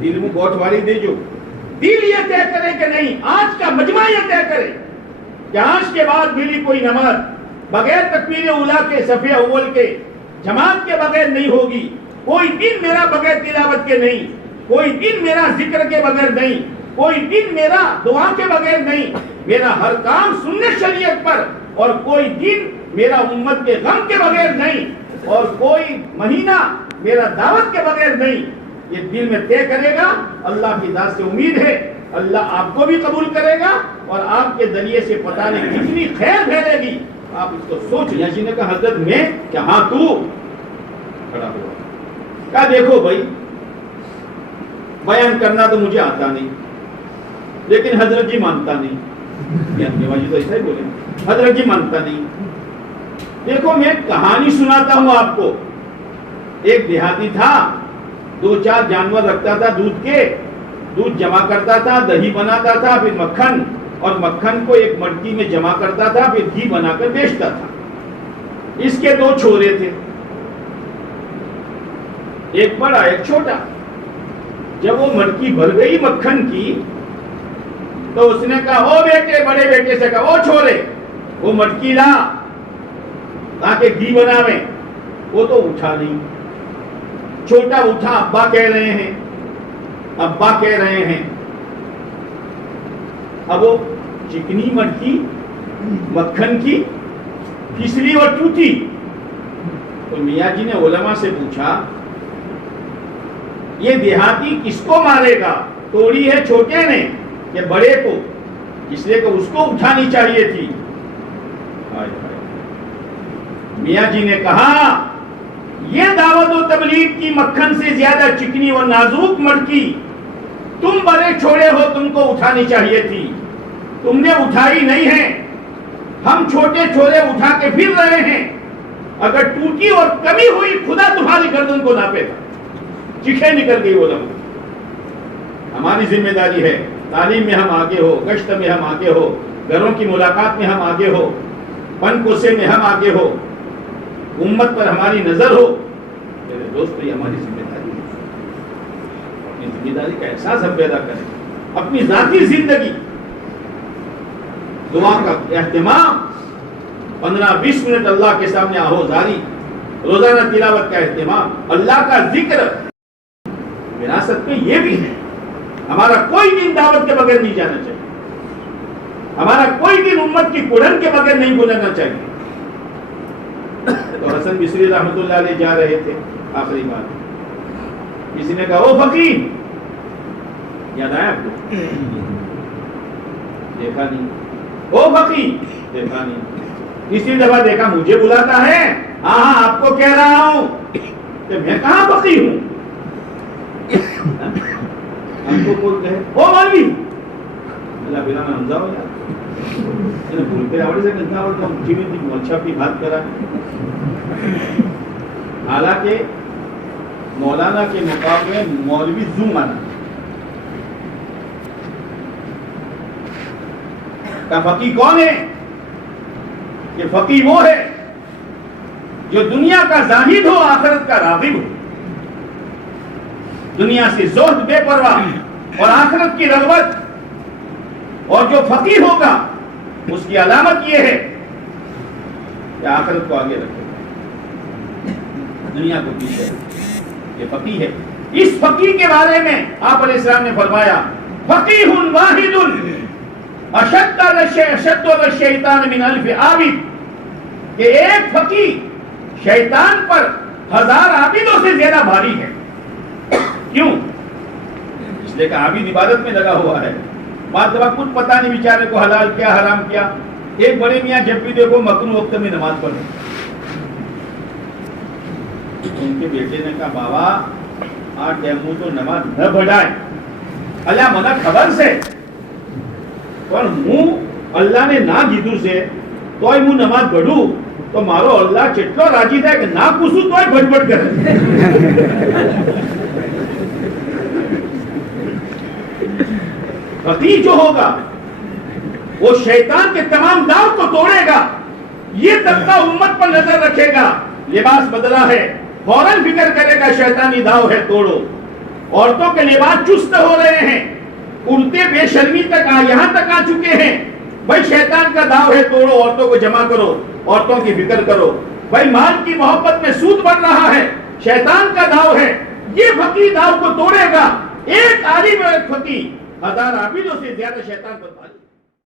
دل میں گوٹھواری دے جو دل یہ طے کرے کہ نہیں، آج کا مجمع یہ طے کرے کہ آج کے بعد میری کوئی نماز بغیر تکبیر اولیٰ کے صفحہ اول کے جماعت کے بغیر نہیں ہوگی، کوئی دن میرا بغیر تلاوت کے نہیں، کوئی دن میرا ذکر کے بغیر نہیں، کوئی دن میرا دعا کے بغیر نہیں، میرا ہر کام سنت شریعت پر، اور کوئی دن میرا امت کے غم کے بغیر نہیں، اور کوئی مہینہ میرا دعوت کے بغیر نہیں۔ یہ دل میں طے کرے گا، اللہ کی ذات سے امید ہے اللہ آپ کو بھی قبول کرے گا، اور آپ کے ذریعے سے پتہ نہیں کتنی خیر پھیلے گی۔ آپ اس کو سوچ لیں۔ جی نے کہا حضرت میں کہ ہاں تو کھڑا ہوا، کہا دیکھو بھائی بیان کرنا تو مجھے آتا نہیں، لیکن حضرت جی مانتا نہیں، تو ایسا ہی بولے حضرت جی مانتا نہیں۔ دیکھو میں کہانی سناتا ہوں آپ کو۔ ایک دیہاتی تھا، 2-4 جانور رکھتا تھا، دودھ جمع کرتا تھا، دہی بناتا تھا، پھر مکھن، اور مکھن کو ایک مٹکی میں جمع کرتا تھا، پھر گھی بنا کر بیچتا تھا۔ اس کے 2 چھوڑے تھے، ایک بڑا ایک چھوٹا۔ جب وہ مٹکی بھر گئی مکھن کی تو اس نے کہا او بیٹے، بڑے بیٹے سے کہا او چھوڑے وہ مٹکی لا تاکہ گھی بناویں۔ وہ تو اٹھا نہیں۔ چھوٹا اٹھا، ابا کہہ رہے ہیں، ابا کہہ رہے ہیں۔ اب وہ چکنی مٹکی مکھن کی پھسلی اور ٹوٹی۔ تو میاں جی نے علماء سے پوچھا یہ دیہاتی کس کو مارے گا؟ توڑی ہے چھوٹے نے کہ بڑے کو؟ اس لیے کہ اس کو اٹھانی چاہیے تھی۔ میاں جی نے کہا یہ دعوت و تبلیغ کی مکھن سے زیادہ چکنی اور نازک مٹکی تم بڑے چھوڑے ہو، تم کو اٹھانی چاہیے تھی، تم نے اٹھائی نہیں ہے۔ ہم چھوٹے چھوڑے اٹھا کے پھر رہے ہیں، اگر ٹوٹی اور کمی ہوئی خدا تمہاری گردن کو ناپے گا۔ چیخیں نکل گئی علماء۔ ہماری ذمہ داری ہے تعلیم میں ہم آگے ہو، گشت میں ہم آگے ہو، گھروں کی ملاقات میں ہم آگے ہو، پن کوسے میں ہم آگے ہو، امت پر ہماری نظر ہو۔ میرے دوست یہ ہماری ذمہ داری ہے، اپنی ذمہ داری کا احساس ہم پیدا کریں۔ اپنی ذاتی زندگی، دعا کا اہتمام، 15-20 منٹ اللہ کے سامنے آہوزاری، روزانہ تلاوت کا اہتمام، اللہ کا ذکر۔ وراثت میں یہ بھی ہے، ہمارا کوئی دن دعوت کے بغیر نہیں جانا چاہیے، ہمارا کوئی دن امت کی کڑھن کے بغیر نہیں گزرنا چاہیے۔ تو حسن بصری رحمۃ اللہ علیہ جا رہے تھے آخری بار، کسی نے کہا او فقیر، یاد آیا آپ کو؟ دیکھا نہیں۔ او فقیر، دیکھا نہیں۔ اسی دفعہ دیکھا، مجھے بلاتا ہے، ہاں ہاں آپ کو کہہ رہا ہوں کہ میں کہاں فقیر ہوں؟ ہم کو بول گئے او مولوی، اللہ بلا میں حمزہ ہو جاتا، بولتے آوڑے سے کہتا ہوتا ہوں جی میں اچھا اپنی بات کرا۔ حالانکہ مولانا کے مقابلے مولوی زو مانا کا فقیر کون ہے؟ کہ فقیر وہ ہے جو دنیا کا زاہد ہو، آخرت کا راغب ہو، دنیا سے زہد بے پرواہ اور آخرت کی رغبت۔ اور جو فقیر ہوگا اس کی علامت یہ ہے کہ آخرت کو آگے رکھے، دنیا کو پیچھے رکھے، یہ فقیر ہے۔ اس فقیر کے بارے میں آپ علیہ السلام نے فرمایا فقیہ واحد اشد الشیطان من الف عابد، کہ ایک فقیر شیطان پر 1000 عابدوں سے زیادہ بھاری ہے۔ کیوں؟ اس لیے کہ عابد عبادت میں لگا ہوا ہے، بعض دفعہ کچھ پتہ نہیں بیچارے کو حلال کیا حرام کیا۔ ایک بڑے میاں جب بھی دیکھو مکروہ وقت میں نماز پڑھے، ان کے بیٹے نے کہا بابا آج ڈیمو تو نماز نہ بڑھائے، اللہ منع خبر سے، اور منہ اللہ نے نہ گیدو سے تو منہ نماز پڑھوں تو مارو اللہ چٹلو راجی تھا کہ نہ کسو تو بڑھ بڑھ کر۔ فقیر جو ہوگا وہ شیطان کے تمام داؤ کو توڑے گا، یہ طبقہ امت پر نظر رکھے گا، لباس بدلا ہے فوراً فکر کرے گا شیطانی داؤ ہے توڑو، عورتوں کے لباس چست ہو رہے ہیں, کرتے بے شرمی تک یہاں تک آ چکے ہیں. بھائی شیطان کا داؤ ہے, توڑو, عورتوں کو جمع کرو, عورتوں کی فکر کرو. بھائی مال کی محبت میں سود بڑھ رہا ہے, شیطان کا داؤ ہے. یہ فقیر داؤ کو توڑے گا. ایک عالم اور ایک فقیر 1000 عابدوں سے زیادہ شیطان پر